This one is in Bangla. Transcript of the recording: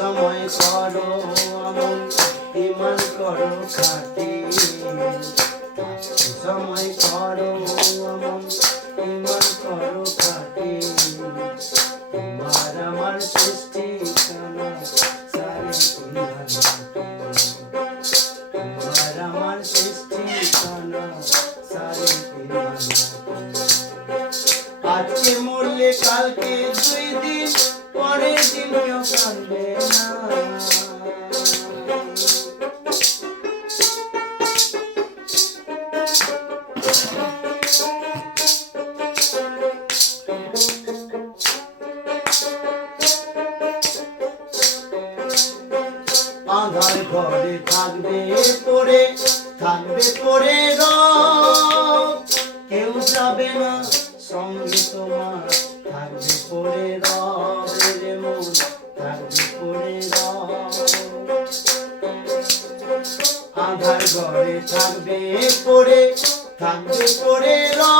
সময় করো আমন ইমান করো খাটি সময় করো আমন ইমান করো খাটি তোমার আমার সৃষ্টি কানা সারে তোমার আমার সৃষ্টি কানা সারে আজকে মরলে কালকে 2 দিন পরের দিন কেউ কাঁদবে না আধার ঘরে থাকবে পড়ে রব কেউ যাবে না সঙ্গে তোমার থাকবে পড়ে রব রে মন থাকবে পড়ে রব আধার ঘরে থাকবে পড়ে রব